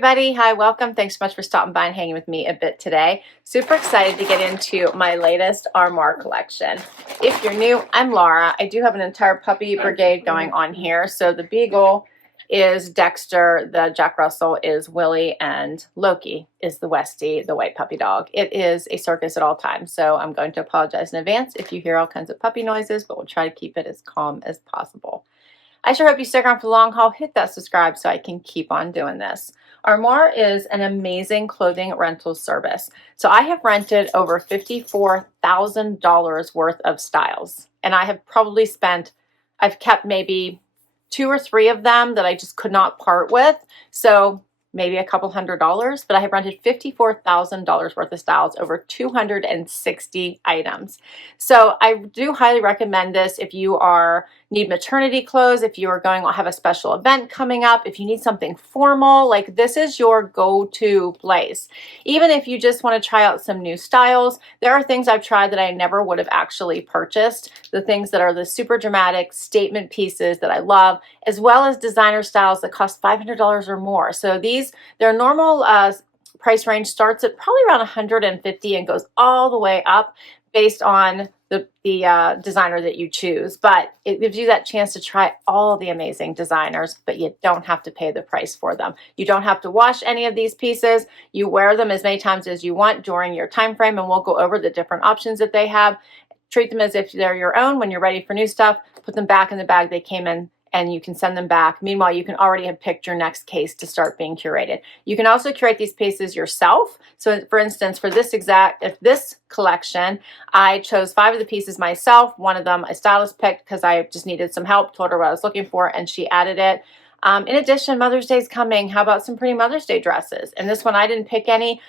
everybody. Hi, welcome. Thanks so much for stopping by and hanging with me a bit today. Super excited to get into my latest Armoire collection. If you're new, I'm Laura. I do have an entire puppy brigade going on here. So the Beagle is Dexter, the Jack Russell is Willie, and Loki is the Westie, the white puppy dog. It is a circus at all times, so I'm going to apologize in advance if you hear all kinds of puppy noises, but we'll try to keep it as calm as possible. I sure hope you stick around for the long haul. Hit that subscribe so I can keep on doing this. Armoire is an amazing clothing rental service. So I have rented over $54,000 worth of styles, and I have probably spent, I've kept maybe 2 or 3 of them that I just could not part with. So maybe a couple $100s, but I have rented $54,000 worth of styles, over 260 items. So I do highly recommend this if you need maternity clothes, if you are going to have a special event coming up, if you need something formal, like this is your go-to place. Even if you just want to try out some new styles, there are things I've tried that I never would have actually purchased. The things that are the super dramatic statement pieces that I love, as well as designer styles that cost $500 or more. So their normal price range starts at probably around $150 and goes all the way up based on the designer that you choose. But it gives you that chance to try all the amazing designers, but you don't have to pay the price for them. You don't have to wash any of these pieces. You wear them as many times as you want during your time frame, and we'll go over the different options that they have. Treat them as if they're your own. When you're ready for new stuff, put them back in the bag they came in, and you can send them back. Meanwhile, you can already have picked your next case to start being curated. You can also curate these pieces yourself. So for instance, for this collection, I chose 5 of the pieces myself. One of them a stylist picked because I just needed some help, told her what I was looking for, and she added it. In addition, Mother's Day is coming. How about some pretty Mother's Day dresses? And this one, I didn't pick any.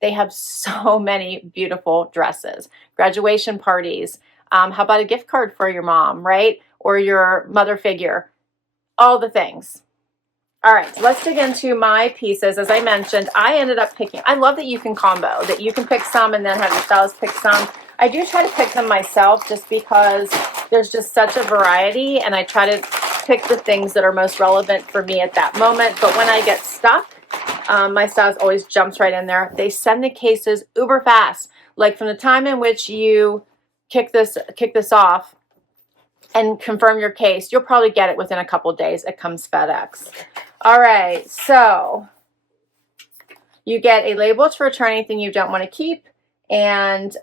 They have so many beautiful dresses. Graduation parties. How about a gift card for your mom, right? Or your mother figure, all the things. All right, so let's dig into my pieces. As I mentioned, I ended up picking, I love that you can combo, that you can pick some and then have your stylist pick some. I do try to pick them myself just because there's just such a variety, and I try to pick the things that are most relevant for me at that moment. But when I get stuck, my stylist always jumps right in there. They send the cases uber fast. Like from the time in which you kick this off and confirm your case, you'll probably get it within a couple days. It comes FedEx. All right, so you get a label to return anything you don't want to keep, and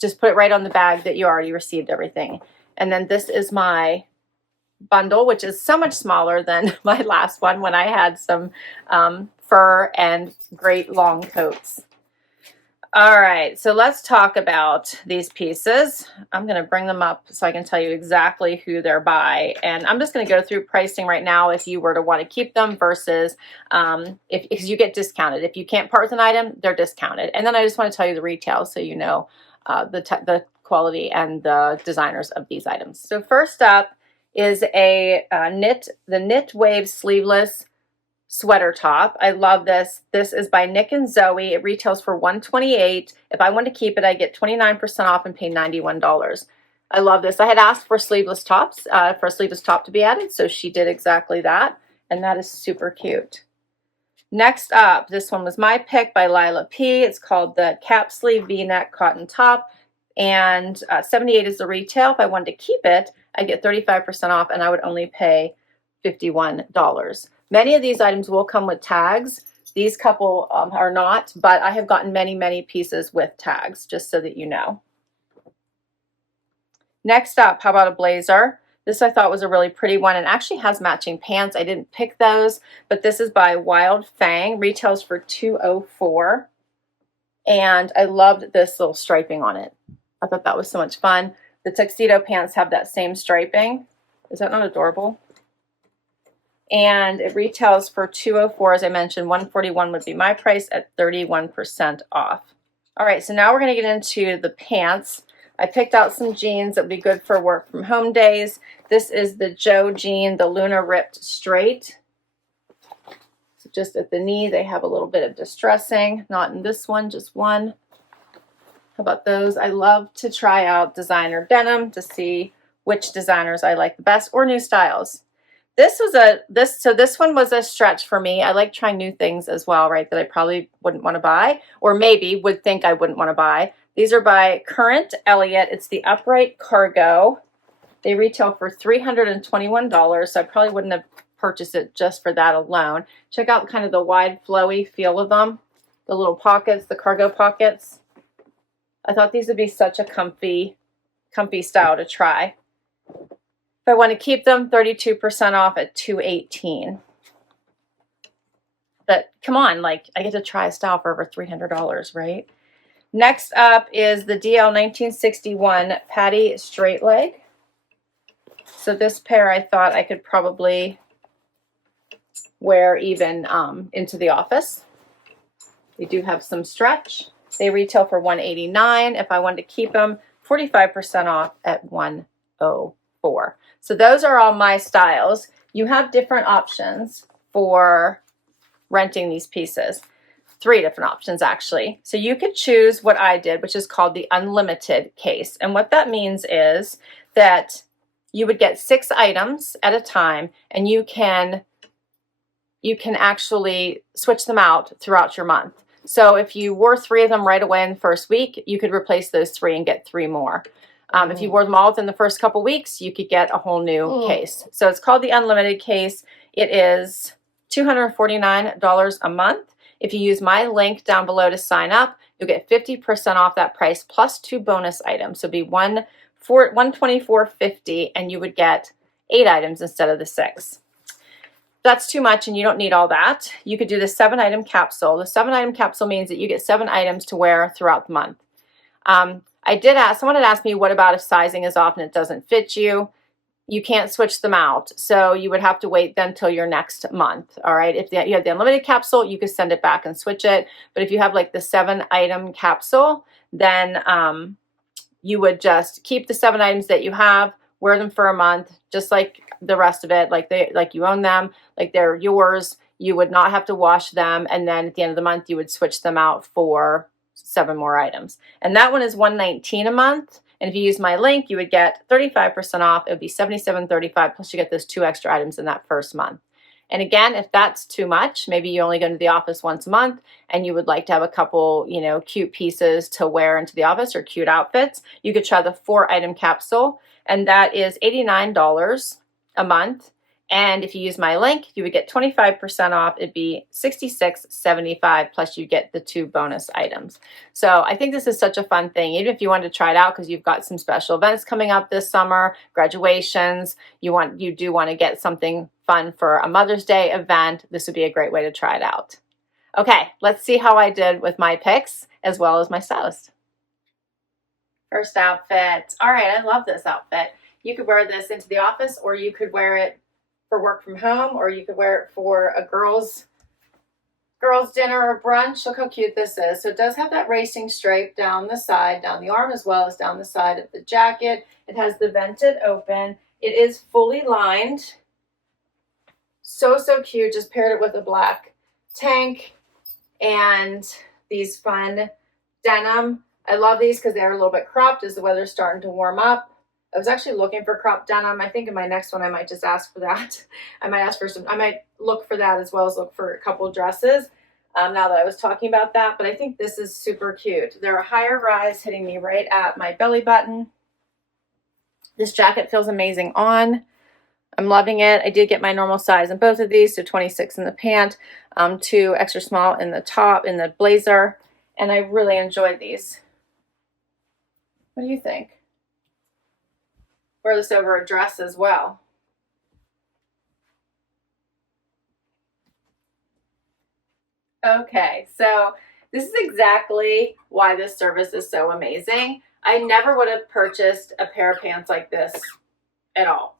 just put it right on the bag that you already received everything. And then this is my bundle, which is so much smaller than my last one when I had some fur and great long coats. All right, so let's talk about these pieces. I'm going to bring them up so I can tell you exactly who they're by. And I'm just going to go through pricing right now if you were to want to keep them versus because you get discounted. If you can't part with an item, they're discounted. And then I just want to tell you the retail so you know the quality and the designers of these items. So first up is the Knit Wave Sleeveless sweater top. I love this. This is by Nick and Zoe. It retails for $128. If I want to keep it, I get 29% off and pay $91. I love this. I had asked for sleeveless tops, for a sleeveless top to be added, so she did exactly that, and that is super cute. Next up, this one was my pick by Lilla P. It's called the cap sleeve V-neck cotton top, and $78 is the retail. If I wanted to keep it, I get 35% off, and I would only pay $51. Many of these items will come with tags. These couple are not, but I have gotten many, many pieces with tags, just so that you know. Next up, how about a blazer? This I thought was a really pretty one and actually has matching pants. I didn't pick those, but this is by Wildfang. Retails for $204. And I loved this little striping on it. I thought that was so much fun. The tuxedo pants have that same striping. Is that not adorable? And it retails for $204, as I mentioned. $141 would be my price at 31% off. All right, so now we're going to get into the pants. I picked out some jeans that would be good for work from home days. This is the Joe jean, the Luna Ripped Straight. So just at the knee, they have a little bit of distressing. Not in this one, just one. How about those? I love to try out designer denim to see which designers I like the best or new styles. this one was a stretch for me. I like trying new things as well, right? That I probably wouldn't want to buy, or maybe would think I wouldn't want to buy. These are by Current Elliott. It's the upright cargo. They retail for $321, so I probably wouldn't have purchased it just for that alone. Check out kind of the wide, flowy feel of them. The little pockets, the cargo pockets. I thought these would be such a comfy style to try. If I want to keep them, 32% off at $218. But come on, like, I get to try a style for over $300, right? Next up is the DL 1961 Patti straight leg. So this pair I thought I could probably wear even into the office. They do have some stretch. They retail for $189. If I wanted to keep them, 45% off at $104. So those are all my styles. You have different options for renting these pieces. 3 different options actually. So you could choose what I did, which is called the unlimited case. And what that means is that you would get 6 items at a time, and you can actually switch them out throughout your month. So if you wore 3 of them right away in the first week, you could replace those 3 and get 3 more. If you wore them all within the first couple weeks, you could get a whole new case. So it's called the unlimited case. It is $249 a month. If you use my link down below to sign up, you'll get 50% off that price plus 2 bonus items. So it'd be $124.50, and you would get 8 items instead of the 6. That's too much and you don't need all that. You could do the 7-item capsule. The 7-item capsule means that you get 7 items to wear throughout the month. Someone had asked me, what about if sizing is off and it doesn't fit you? You can't switch them out. So you would have to wait then till your next month. All right. If you have the unlimited capsule, you could send it back and switch it. But if you have like the 7-item capsule, then you would just keep the 7 items that you have, wear them for a month, just like the rest of it, like you own them, like they're yours. You would not have to wash them, and then at the end of the month, you would switch them out for 7 more items. And that one is $119 a month. And if you use my link, you would get 35% off. It would be $77.35, plus you get those 2 extra items in that first month. And again, if that's too much, maybe you only go to the office once a month and you would like to have a couple, cute pieces to wear into the office or cute outfits, you could try the 4-item capsule, and that is $89 a month. And if you use my link, you would get 25% off. It'd be $66.75, plus you get the 2 bonus items. So I think this is such a fun thing, even if you wanted to try it out because you've got some special events coming up this summer, graduations, you do want to get something fun for a Mother's Day event. This would be a great way to try it out. Okay, let's see how I did with my picks as well as my stylist. First outfit. All right, I love this outfit. You could wear this into the office, or you could wear it for work from home, or you could wear it for a girls dinner or brunch. Look how cute this is. So it does have that racing stripe down the side, down the arm, as well as down the side of the jacket. It has the vented open. It is fully lined. So cute. Just paired it with a black tank and these fun denim. I love these because they're a little bit cropped as the weather's starting to warm up. I was actually looking for cropped denim. I think in my next one I might just ask for that. I might look for that as well as look for a couple of dresses now that I was talking about that. But I think this is super cute. They're a higher rise, hitting me right at my belly button. This jacket feels amazing on. I'm loving it. I did get my normal size in both of these, so 26 in the pant, 2 extra small in the top, in the blazer, and I really enjoyed these. What do you think? Wear this over a dress as well. Okay, so this is exactly why this service is so amazing. I never would have purchased a pair of pants like this at all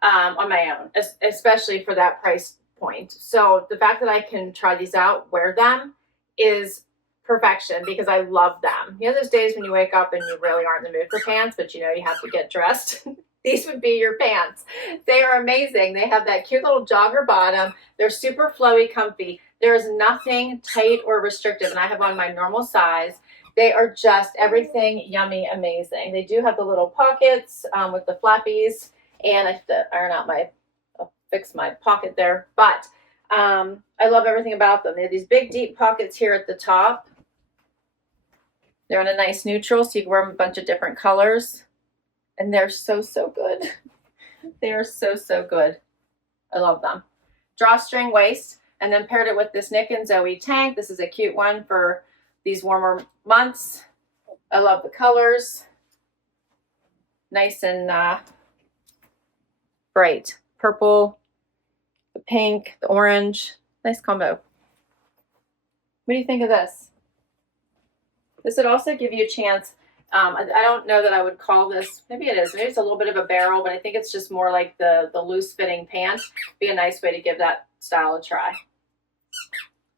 on my own, especially for that price point. So the fact that I can try these out, wear them, is perfection because I love them. Those days when you wake up and you really aren't in the mood for pants, but you have to get dressed. These would be your pants. They are amazing. They have that cute little jogger bottom. They're super flowy, comfy. There is nothing tight or restrictive, and I have on my normal size. They are just everything yummy, amazing. They do have the little pockets with the flappies, and I have to iron out my fix my pocket there. But I love everything about them. They have these big, deep pockets here at the top. They're in a nice neutral, so you can wear them a bunch of different colors. And they're so, so good. They are so, so good. I love them. Drawstring waist, and then paired it with this Nick and Zoe tank. This is a cute one for these warmer months. I love the colors. Nice and bright. Purple, the pink, the orange. Nice combo. What do you think of this? This would also give you a chance. I don't know that I would call this, maybe it is. Maybe it's a little bit of a barrel, but I think it's just more like the loose fitting pant. Be a nice way to give that style a try.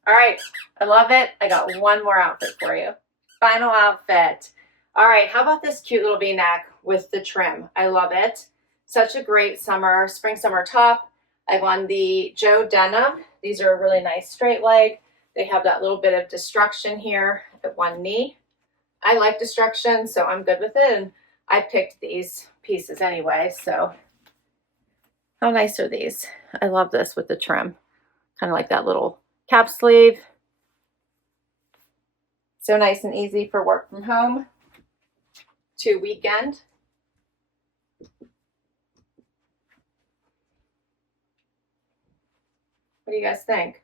All right, I love it. I got one more outfit for you. Final outfit. All right, how about this cute little V-neck with the trim? I love it. Such a great summer, spring summer top. I won the Joe denim. These are a really nice straight leg. They have that little bit of destruction here at one knee. I like destruction, so I'm good with it. And I picked these pieces anyway, so how nice are these? I love this with the trim. Kind of like that little cap sleeve. So nice and easy for work from home to weekend. What do you guys think?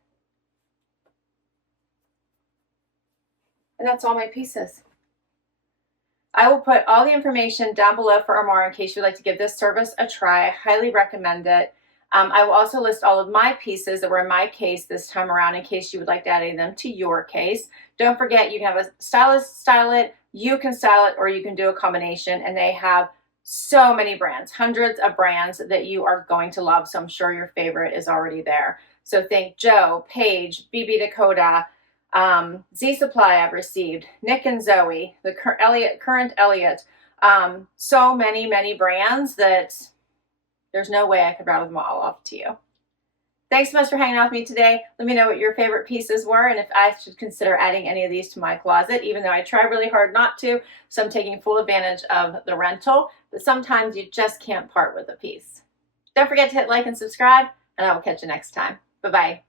And that's all my pieces. I will put all the information down below for Armoire in case you'd like to give this service a try. I highly recommend it. I will also list all of my pieces that were in my case this time around in case you would like to add any of them to your case. Don't forget, you can have a stylist style it, you can style it, or you can do a combination, and they have so many brands, hundreds of brands that you are going to love, so I'm sure your favorite is already there. So think Joe, Paige, BB Dakota, Z Supply I've received, Nick and Zoe, the current Elliott, so many brands that there's no way I could rattle them all off to you. Thanks so much for hanging out with me today. Let me know what your favorite pieces were and if I should consider adding any of these to my closet, even though I try really hard not to, so I'm taking full advantage of the rental, but sometimes you just can't part with a piece. Don't forget to hit like and subscribe, and I will catch you next time. Bye-bye.